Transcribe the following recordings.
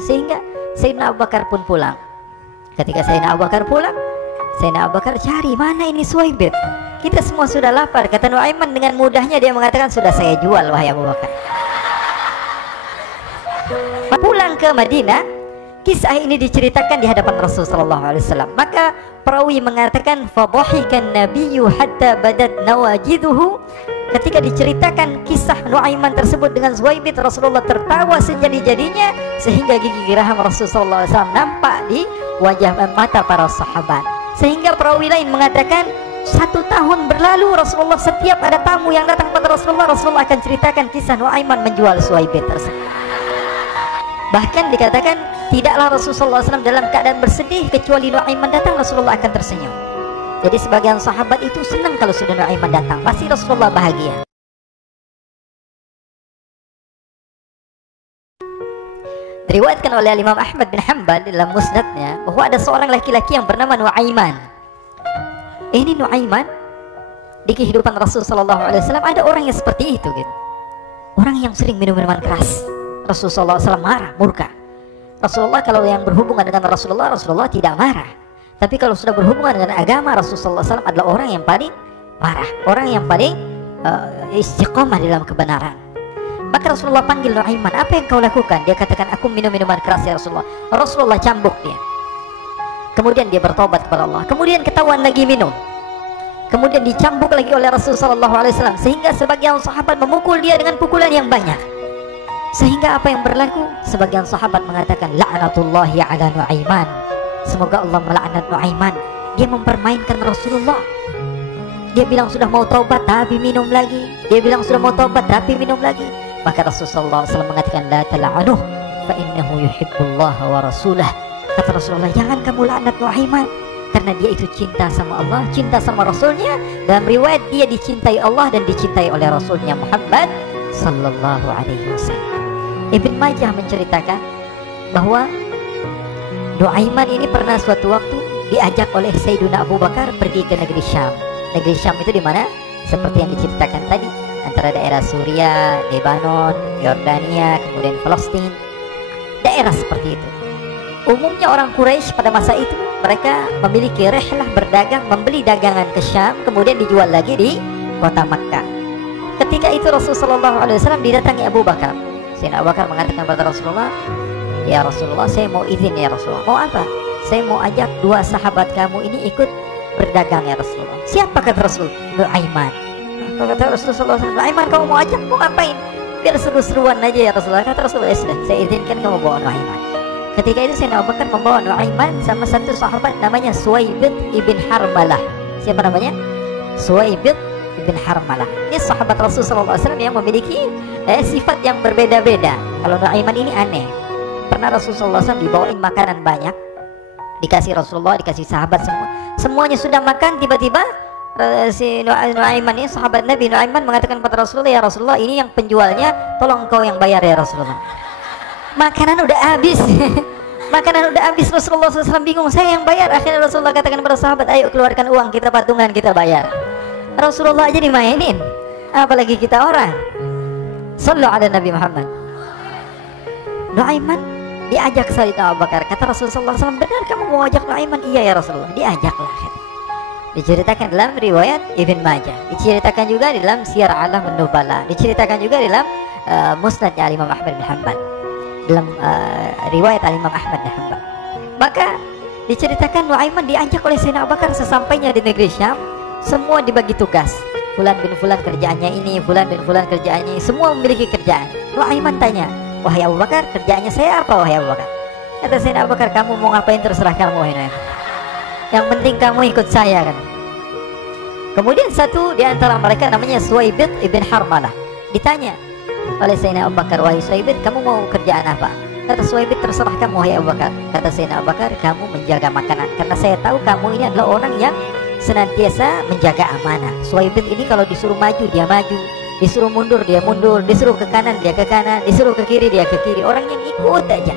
Sehingga Sayyidina Abu Bakar pun pulang. Ketika Sayyidina Abu Bakar pulang, Sayyidina Abu Bakar cari, mana ini Suwaibit? Kita semua sudah lapar. Kata Nuaiman dengan mudahnya dia mengatakan, sudah saya jual wahai Abu Bakar. Pulang ke Madinah, kisah ini diceritakan di hadapan Rasulullah SAW. Maka perawi mengatakan, fadhahikan nabiyyu hatta badat nawajiduhu. Ketika diceritakan kisah Nuaiman tersebut dengan Suwaibit, Rasulullah tertawa sejadi-jadinya sehingga gigi geraham Rasulullah SAW nampak di wajah mata para sahabat. Sehingga perawi lain mengatakan 1 tahun berlalu Rasulullah setiap ada tamu yang datang kepada Rasulullah, Rasulullah akan ceritakan kisah Nuaiman menjual Suwaibit tersebut. Bahkan dikatakan tidaklah Rasulullah SAW dalam keadaan bersedih kecuali Nuaiman datang, Rasulullah akan tersenyum. Jadi sebagian sahabat itu senang kalau sudah Nuaiman datang, pasti Rasulullah bahagia. Diriwayatkan oleh Imam Ahmad bin Hanbal dalam musnadnya bahwa ada seorang laki-laki yang bernama Nuaiman. Ini Nuaiman di kehidupan Rasulullah SAW ada orang yang seperti itu gitu. Orang yang sering minum minuman keras. Rasulullah SAW marah, murka. Rasulullah kalau yang berhubungan dengan Rasulullah tidak marah. Tapi kalau sudah berhubungan dengan agama, Rasulullah SAW adalah orang yang paling marah, orang yang paling istiqomah dalam kebenaran. Maka Rasulullah panggil Nuaiman, apa yang kau lakukan? Dia katakan, aku minum minuman keras ya Rasulullah. Rasulullah cambuk dia. Kemudian dia bertobat kepada Allah. Kemudian ketahuan lagi minum. Kemudian dicambuk lagi oleh Rasulullah SAW. Sehingga sebagian sahabat memukul dia dengan pukulan yang banyak. Sehingga apa yang berlaku? Sebagian sahabat mengatakan, la'natullahi ala Nuaiman. Semoga Allah melaknat Nuaiman. Dia mempermainkan Rasulullah. Dia bilang sudah mau taubat tapi minum lagi. Dia bilang sudah mau taubat tapi minum lagi. Maka Rasulullah SAW mengatakan, la tala'anuh fa innahu yuhibbullah wa rasulah. Kata Rasulullah, jangan kamu laknat Nuaiman, karena dia itu cinta sama Allah, cinta sama Rasulnya. Dalam riwayat dia dicintai Allah dan dicintai oleh Rasulnya Muhammad sallallahu alaihi wasallam. Ibn Majah menceritakan bahwa Nuaiman ini pernah suatu waktu diajak oleh Sayyidina Abu Bakar pergi ke negeri Syam. Negeri Syam itu di mana? Seperti yang diceritakan tadi, antara daerah Suriah, Lebanon, Yordania, kemudian Palestina. Daerah seperti itu. Umumnya orang Quraisy pada masa itu mereka memiliki rihlah berdagang, membeli dagangan ke Syam, kemudian dijual lagi di kota Makkah. Ketika itu Rasulullah SAW didatangi Abu Bakar. Sayyidina Abu Bakar mengatakan kepada Rasulullah, ya Rasulullah, saya mau izin ya Rasulullah. Mau apa? Saya mau ajak 2 sahabat kamu ini ikut berdagang ya Rasulullah. Siapa kata Rasul? Nuaiman. Kata Rasulullah, Nuaiman kamu mau ajak, mau ngapain? Biar seru-seruan aja ya Rasulullah. Kata Rasulullah, sudah, saya izinkan kamu bawa Nuaiman. Ketika itu Sayyidina Abu Bakar membawa Nuaiman sama satu sahabat namanya Suwaibit ibn Harmalah. Siapa namanya? Suwaibit ibn Harmalah. Ini sahabat Rasulullah SAW yang memiliki sifat yang berbeda-beda. Kalau Nuaiman ini aneh. Pernah Rasulullah SAW dibawain makanan banyak, dikasih Rasulullah, dikasih sahabat semua. Semuanya sudah makan, tiba-tiba si Nuaiman ini, sahabat Nabi Nuaiman mengatakan kepada Rasulullah, ya Rasulullah, ini yang penjualnya, tolong kau yang bayar ya Rasulullah. Makanan udah habis. Makanan udah habis. Rasulullah SAW bingung, saya yang bayar. Akhirnya Rasulullah katakan kepada sahabat, ayo keluarkan uang, kita patungan, kita bayar. Rasulullah aja dimainin, apalagi kita orang. Sallu ala Nabi Muhammad. Nuaiman diajak Sayyidina Abu Bakar. Kata Rasulullah SAW, benar kamu mau ajak Nuaiman? Iya ya Rasulullah. Diajaklah. Diceritakan dalam riwayat Ibn Majah, diceritakan juga di dalam Syiar A'lam An-Nubala, diceritakan juga di dalam musnadnya Imam Ahmad bin Hanbal, dalam riwayat Imam Ahmad bin Hanbal. Maka diceritakan Nuaiman diajak oleh Sayyidina Abu Bakar. Sesampainya di negeri Syam, semua dibagi tugas. Fulan bin Fulan kerjaannya ini, Fulan bin Fulan kerjaannya ini, semua memiliki kerjaan. Nuaiman tanya, wahai Abu Bakar, kerjaannya saya apa wahai Abu Bakar? Kata Sayyidina Abu Bakar, kamu mau ngapain terserah kamu wahai Nuaiman. Yang penting kamu ikut saya kan. Kemudian satu di antara mereka namanya Suwaibit ibn Harmalah ditanya oleh Sayyidina Abu Bakar, wahai Suwaibit, kamu mau kerjaan apa? Kata Suwaibit, terserah kamu wahai Abu Bakar. Kata Sayyidina Abu Bakar, kamu menjaga makanan, karena saya tahu kamu ini adalah orang yang senantiasa menjaga amanah. Suwaibit ini kalau disuruh maju dia maju, disuruh mundur dia mundur, disuruh ke kanan dia ke kanan, disuruh ke kiri dia ke kiri. Orang yang ikut aja.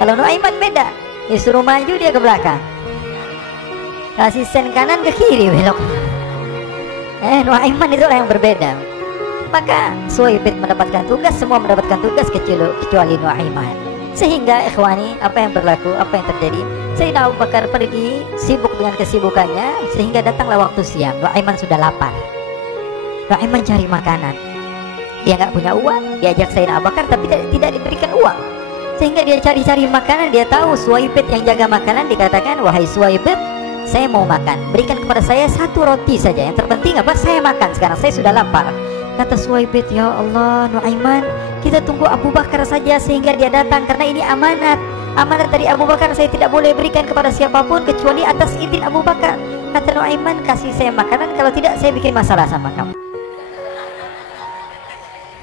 Kalau Nuaiman beda, disuruh maju dia ke belakang, kasih sen kanan ke kiri belok. Nuaiman itu orang yang berbeda. Maka Suwaibit mendapatkan tugas, semua mendapatkan tugas kecuali Nuaiman. Sehingga ikhwani, apa yang berlaku, apa yang terjadi, Sayyidina Abu Bakar pergi sibuk dengan kesibukannya, sehingga datanglah waktu siang. Nuaiman sudah lapar. Nuaiman cari makanan. Dia nggak punya uang, diajak Sayyidina Abu Bakar tapi tidak diberikan uang. Sehingga dia cari-cari makanan. Dia tahu Suwaibit yang jaga makanan, dikatakan, wahai Suwaibit, saya mau makan, berikan kepada saya 1 roti saja, yang terpenting apa, saya makan sekarang, saya sudah lapar. Kata Suwaibit, ya Allah Nuaiman, kita tunggu Abu Bakar saja sehingga dia datang, karena ini amanat dari Abu Bakar, saya tidak boleh berikan kepada siapapun kecuali atas izin Abu Bakar. Kata Nuaiman, kasih saya makanan, kalau tidak saya bikin masalah sama kamu.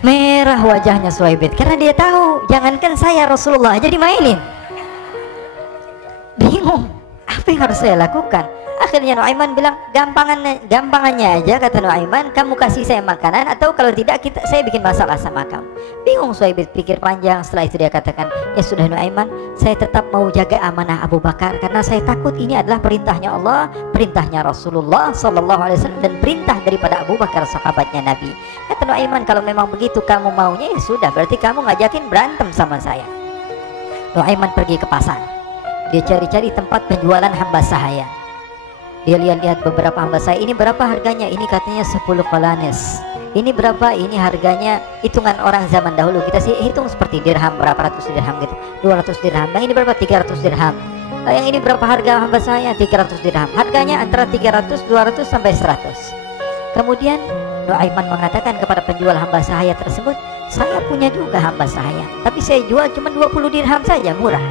Merah wajahnya Suwaibit karena dia tahu, jangankan saya, Rasulullah aja dimainin. Bingung, apa yang harus saya lakukan? Akhirnya Nuaiman bilang, gampangannya aja, kata Nuaiman, kamu kasih saya makanan, atau kalau tidak saya bikin masalah sama kamu. Bingung Suwaibit, pikir panjang. Setelah itu dia katakan, ya sudah Nuaiman, saya tetap mau jaga amanah Abu Bakar, karena saya takut ini adalah perintahnya Allah, perintahnya Rasulullah SAW, dan perintah daripada Abu Bakar, sahabatnya Nabi. Kata Nuaiman, kalau memang begitu kamu maunya, ya sudah, berarti kamu ngajakin berantem sama saya. Nuaiman pergi ke pasar. Dia cari-cari tempat penjualan hamba sahaya. Dia lihat-lihat beberapa hamba saya, ini berapa harganya? Ini katanya 10 qalanis. Ini berapa? Ini harganya, hitungan orang zaman dahulu, kita sih hitung seperti dirham, berapa ratus dirham gitu, 200 dirham. Yang ini berapa? 300 dirham. Yang ini berapa harga hamba saya? 300 dirham. Harganya antara 300, 200 sampai 100. Kemudian Nuaiman mengatakan kepada penjual hamba sahaya tersebut, saya punya juga hamba sahaya, tapi saya jual cuma 20 dirham saja, murah.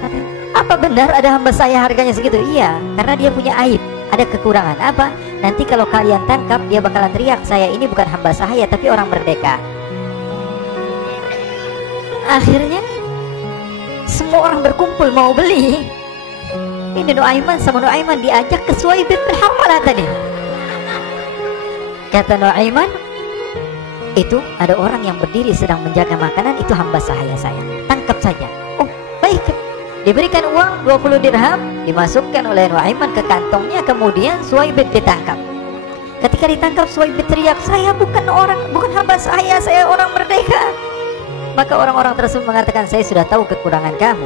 Katanya, apa benar ada hamba saya harganya segitu? Iya, karena dia punya aib, ada kekurangan. Apa? Nanti kalau kalian tangkap, dia bakalan teriak, saya ini bukan hamba sahaya tapi orang merdeka. Akhirnya semua orang berkumpul mau beli. Ini Nuaiman sama Nuaiman diajak ke Suwaibit bin Harmalah tadi. Kata Nuaiman, itu ada orang yang berdiri sedang menjaga makanan, itu hamba sahaya saya, tangkap saja. Oh baik. Diberikan uang 20 dirham, dimasukkan oleh Nuaiman ke kantongnya, kemudian Suwaibit ditangkap. Ketika ditangkap, Suwaibit teriak, saya bukan hamba saya orang merdeka. Maka orang-orang tersebut mengatakan, saya sudah tahu kekurangan kamu.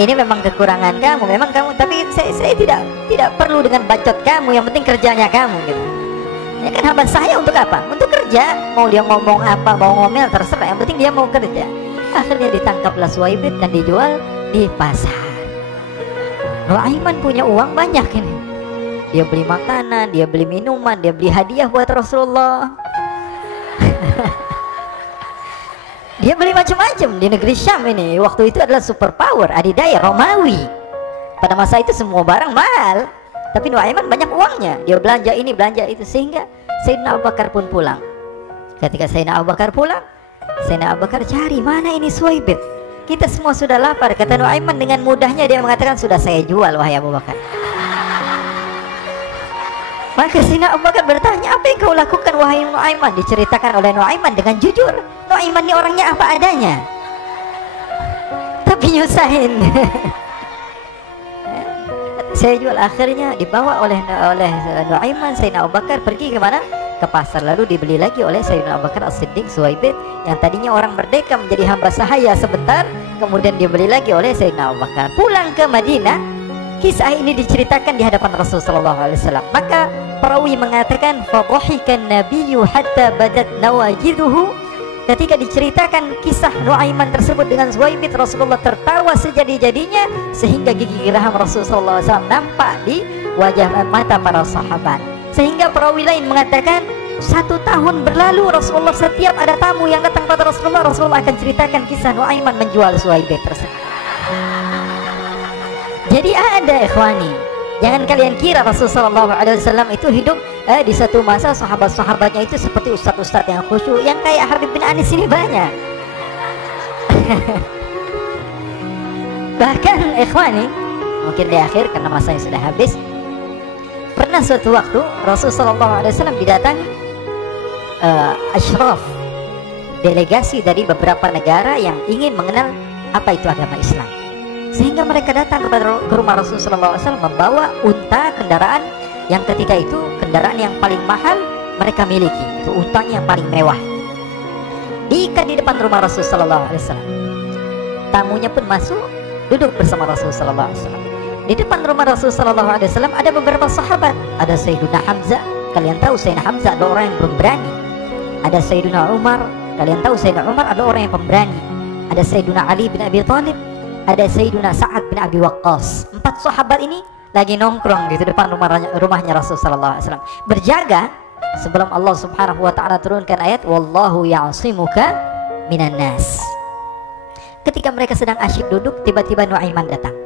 Ini memang kekurangan kamu, memang kamu, tapi saya tidak perlu dengan bacot kamu, yang penting kerjanya kamu gitu. Ya kan, hamba saya untuk apa? Untuk kerja. Mau dia ngomong apa, mau ngomel terserah, yang penting dia mau kerja. Akhirnya ditangkaplah Suwaibit dan dijual di pasar. Nuaiman punya uang banyak ini. Dia beli makanan, dia beli minuman, dia beli hadiah buat Rasulullah. Dia beli macam-macam di negeri Syam ini. Waktu itu adalah superpower, adidaya Romawi. Pada masa itu semua barang mahal, tapi Nuaiman banyak uangnya. Dia belanja ini, belanja itu, sehingga Sayyidina Abu Bakar pun pulang. Ketika Sayyidina Abu Bakar pulang, Sayyidina Abu Bakar cari, mana ini Suwaibit? Kita semua sudah lapar. Kata Nuaiman dengan mudahnya dia mengatakan, sudah saya jual wahai Abu Bakar. Maka Sayyidina Abu Bakar bertanya, apa yang kau lakukan wahai Nuaiman? Diceritakan oleh Nuaiman dengan jujur. Nuaiman ini orangnya apa adanya, tapi nyusahin. Saya jual. Akhirnya dibawa oleh Nuaiman, Sayyidina Abu Bakar pergi kemana? Ke pasar, lalu dibeli lagi oleh Sayyidina Abu Bakar As-Siddiq Suwaibit, yang tadinya orang merdeka menjadi hamba sahaya sebentar, kemudian dibeli lagi oleh Sayyidina Abu Bakar. Pulang ke Madinah, kisah ini diceritakan di hadapan Rasulullah SAW. Maka perawi mengatakan, fadhahikan nabiyyu hatta badat nawajiduhu. Ketika diceritakan kisah Nuaiman tersebut dengan Suwaibit, Rasulullah tertawa sejadi-jadinya sehingga gigi geraham Rasulullah SAW nampak di wajah mata para sahabat. Sehingga perawi lain mengatakan, 1 tahun berlalu Rasulullah, setiap ada tamu yang datang pada Rasulullah, Rasulullah akan ceritakan kisah Nuaiman menjual Suwaibit tersebut. Jadi ada ikhwani, jangan kalian kira Rasulullah SAW itu hidup di satu masa sahabat-sahabatnya itu seperti ustadz-ustadz yang khusyuk, yang kayak Habib bin Anis ini banyak. Bahkan ikhwani, mungkin di akhir karena masanya sudah habis, pernah suatu waktu Rasulullah SAW didatangi asyraf, delegasi dari beberapa negara yang ingin mengenal apa itu agama Islam, sehingga mereka datang ke rumah Rasulullah SAW membawa unta, kendaraan yang ketika itu kendaraan yang paling mahal mereka miliki, itu untanya yang paling mewah. diikat di depan rumah Rasul sallallahu alaihi wasallam. Tamunya pun masuk, duduk bersama Rasul sallallahu alaihi wasallam. Di depan rumah Rasul sallallahu alaihi wasallam ada beberapa sahabat. Ada Sayyiduna Hamzah, kalian tahu Sayyidina Hamzah adalah orang yang pemberani. Ada Sayyiduna Umar, kalian tahu Sayyidina Umar adalah orang yang pemberani. Ada Sayyiduna Ali bin Abi Thalib, ada Sayyiduna Sa'ad bin Abi Waqqas. 4 sahabat ini lagi nongkrong gitu depan rumahnya Rasul sallallahu alaihi wasallam, berjaga sebelum Allah Subhanahu wa taala turunkan ayat wallahu ya'simuka minan nas. Ketika mereka sedang asyik duduk, tiba-tiba Nuaiman datang.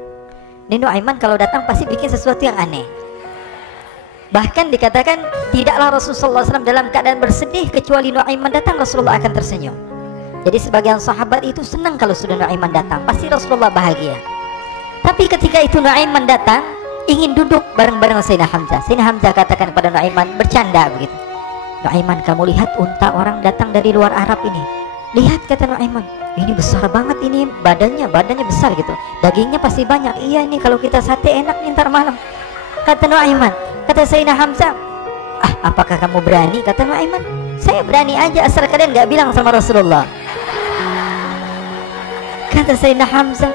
Ini Nuaiman kalau datang pasti bikin sesuatu yang aneh. Bahkan dikatakan tidaklah Rasulullah SAW dalam keadaan bersedih, kecuali Nuaiman datang Rasulullah akan tersenyum. Jadi sebagian sahabat itu senang kalau sudah Nuaiman datang, pasti Rasulullah bahagia. Tapi ketika itu Nuaiman datang, ingin duduk bareng-bareng Sayyidina Hamzah. Sayyidina Hamzah katakan kepada Nuaiman, bercanda begitu. Nuaiman, kamu lihat unta orang datang dari luar Arab ini. Lihat, kata Nuaiman, ini besar banget ini, badannya besar gitu. Dagingnya pasti banyak. Iya, ini kalau kita sate enak nih ntar malam. Kata Nuaiman. Kata Sayyidina Hamzah, apakah kamu berani? Kata Nuaiman, saya berani aja asal kalian gak bilang sama Rasulullah. Kata Sayyidina Hamzah,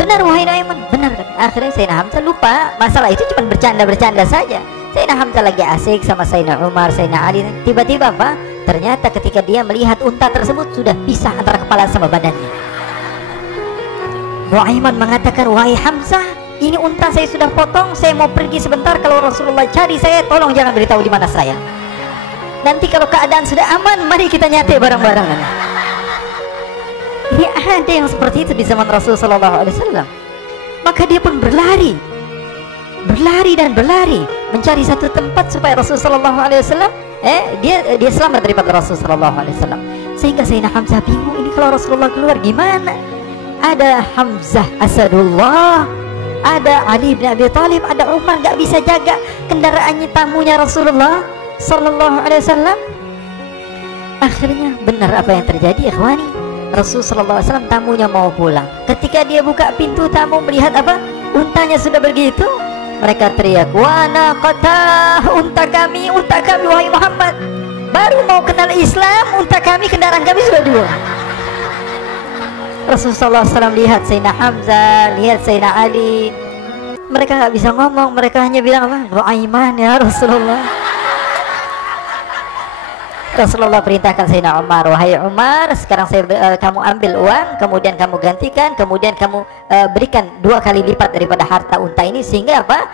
benar wahai Nuaiman, benar. Akhirnya Sayyidina Hamzah lupa masalah itu, cuma bercanda-bercanda saja. Sayyidina Hamzah lagi asik sama Sayyidina Umar, Sayyidina Ali. Tiba-tiba apa? Ternyata ketika dia melihat unta tersebut sudah pisah antara kepala sama badannya. Nuaiman mengatakan, wahai Hamzah, ini unta saya sudah potong, saya mau pergi sebentar. Kalau Rasulullah cari saya, tolong jangan beritahu di mana saya. Nanti kalau keadaan sudah aman, mari kita nyate bareng-bareng. Ini ada yang seperti itu di zaman Rasulullah SAW. Maka dia pun berlari dan berlari mencari satu tempat supaya Rasulullah SAW dia selamat daripada Rasulullah SAW. Sehingga Sayyidina Hamzah bingung, ini kalau Rasulullah keluar gimana? Ada Hamzah Asadullah, ada Ali bin Abi Thalib, ada Umar, gak bisa jaga kendaraannya, tamunya Rasulullah sallallahu alaihi wasallam. Akhirnya benar apa yang terjadi, ikhwani. Rasul sallallahu alaihi wasallam tamunya mau pulang. Ketika dia buka pintu tamu melihat apa? Untanya sudah begitu. Mereka teriak, "Wa naqatah, unta kami wahai Muhammad. Baru mau kenal Islam, unta kami, kendaraan kami sudah 2." Rasulullah SAW lihat Sayyidina Hamzah, lihat Sayyidina Ali. Mereka nggak bisa ngomong, mereka hanya bilang apa? Nuaiman ya Rasulullah. Rasulullah perintahkan Sayyidina Umar, wahai Umar, sekarang kamu ambil uang, kemudian kamu gantikan, kemudian kamu berikan 2 kali lipat daripada harta unta ini, sehingga apa?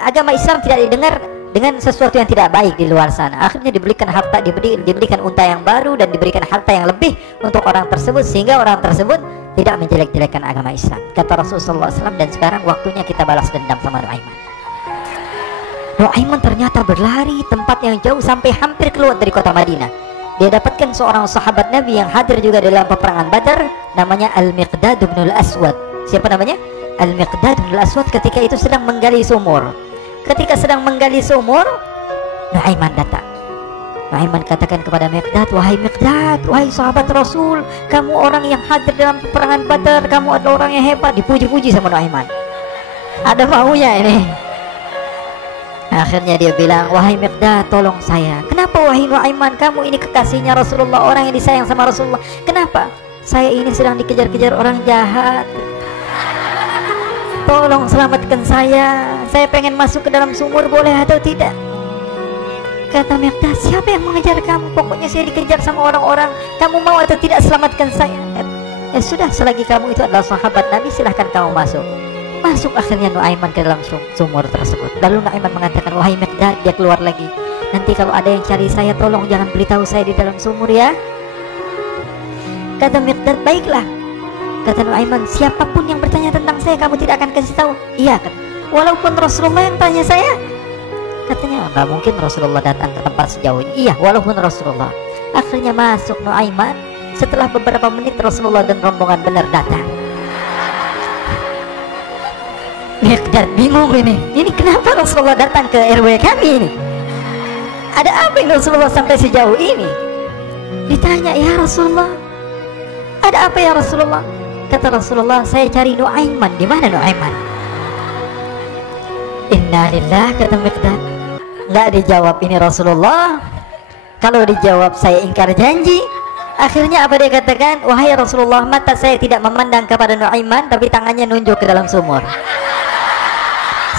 Agama Islam tidak didengar dengan sesuatu yang tidak baik di luar sana. Akhirnya diberikan harta, diberikan unta yang baru dan diberikan harta yang lebih untuk orang tersebut, sehingga orang tersebut tidak menjelek-jelekan agama Islam, kata Rasulullah SAW. Dan sekarang waktunya kita balas dendam sama Nuaiman. Nuaiman ternyata berlari tempat yang jauh sampai hampir keluar dari kota Madinah. Dia dapatkan seorang sahabat Nabi yang hadir juga dalam peperangan Badar, namanya Al-Miqdad bin Al-Aswad. Siapa namanya? Al-Miqdad bin Al-Aswad ketika itu sedang menggali sumur. Ketika sedang menggali sumur, Nuaiman datang. Nuaiman katakan kepada Miqdad, wahai Miqdad, wahai sahabat Rasul, kamu orang yang hadir dalam peperangan Badar, kamu adalah orang yang hebat. Dipuji-puji sama Nuaiman. Ada maunya ini. Akhirnya dia bilang, wahai Miqdad, tolong saya. Kenapa wahai Nuaiman, kamu ini kekasihnya Rasulullah, orang yang disayang sama Rasulullah. Kenapa? Saya ini sedang dikejar-kejar orang jahat. Tolong selamatkan saya pengen masuk ke dalam sumur, boleh atau tidak? Kata Miqdad, siapa yang mengejar kamu? Pokoknya saya dikejar sama orang-orang. Kamu mau atau tidak selamatkan saya? Ya sudah, selagi kamu itu adalah sahabat Nabi, silahkan kamu masuk. Masuk akhirnya Nuaiman ke dalam sumur tersebut. Lalu Nuaiman mengatakan, wahai Miqdad, dia keluar lagi. Nanti kalau ada yang cari saya, tolong jangan beritahu saya di dalam sumur ya. Kata Miqdad, baiklah. Kata Nuaiman, siapapun yang bertanya tentang saya, kamu tidak akan kasih tahu? Iya, kan? Walaupun Rasulullah yang tanya saya? Katanya, nggak mungkin Rasulullah datang ke tempat sejauh ini. Iya, walaupun Rasulullah. Akhirnya masuk Nuaiman. Setelah beberapa menit Rasulullah dan rombongan benar datang. Miqdad bingung ini. Ini kenapa Rasulullah datang ke RW kami ini? Ada apa yang Rasulullah sampai sejauh ini? Ditanya, ya Rasulullah, ada apa ya Rasulullah? Kata Rasulullah, saya cari Nuaiman. Di mana Nuaiman? Innalillah, kata Miqdad. Nggak dijawab ini Rasulullah. Kalau dijawab saya ingkar janji. Akhirnya apa dia katakan? Wahai Rasulullah, mata saya tidak memandang kepada Nuaiman, tapi tangannya nunjuk ke dalam sumur.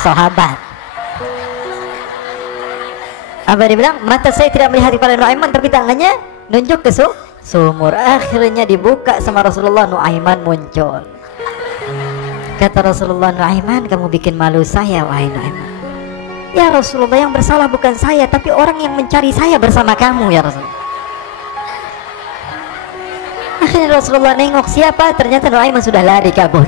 Sahabat. Apa dia bilang? Mata saya tidak melihat kepada Nuaiman, tapi tangannya nunjuk ke sumur. Akhirnya dibuka sama Rasulullah, Nuaiman muncul. Kata Rasulullah, Nuaiman, kamu bikin malu saya, wahai Nuaiman. Ya Rasulullah, yang bersalah bukan saya, tapi orang yang mencari saya bersama kamu, ya Rasulullah. Akhirnya Rasulullah nengok, siapa? Ternyata Nuaiman sudah lari kabur.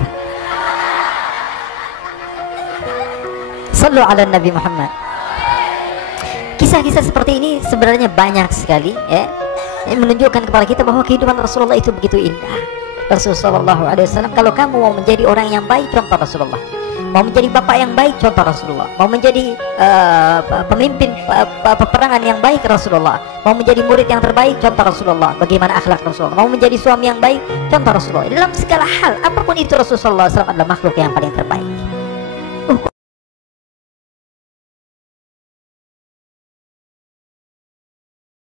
Sallu ala Nabi Muhammad. Kisah-kisah seperti ini sebenarnya banyak sekali, ya. Ini menunjukkan kepada kita bahwa kehidupan Rasulullah itu begitu indah. Rasulullah SAW, kalau kamu mau menjadi orang yang baik, contoh Rasulullah. Mau menjadi bapak yang baik, contoh Rasulullah. Mau menjadi pemimpin peperangan yang baik, Rasulullah. Mau menjadi murid yang terbaik, contoh Rasulullah. Bagaimana akhlak Rasulullah. Mau menjadi suami yang baik, contoh Rasulullah. Dalam segala hal, apapun itu, Rasulullah SAW adalah makhluk yang paling terbaik.